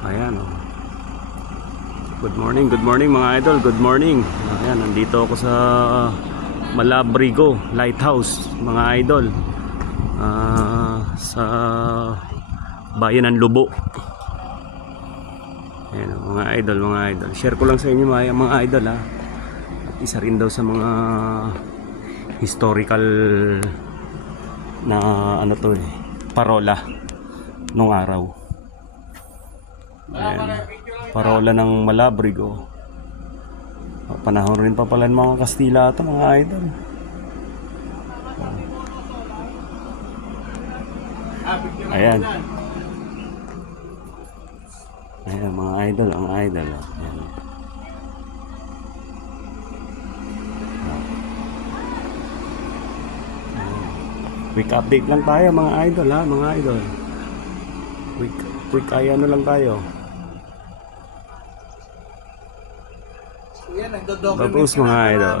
Ayan oh. Good morning mga idol, good morning. Ayan, nandito ako sa Malabrigo Lighthouse mga idol, sa bayan ng Lubo. Ayan mga idol, share ko lang sa inyo mga idol ha. At isa rin daw sa mga historical na ano to parola nung araw. Ayan, parola ng Malabrigo. Panahon rin pa pala ng mga Kastila ito mga idol. Ayan. Ayan mga idol, Ayan. Quick update lang tayo mga idol ha, mga idol. Quick ano lang tayo. Yan, nagdo-document Tapos mga idol.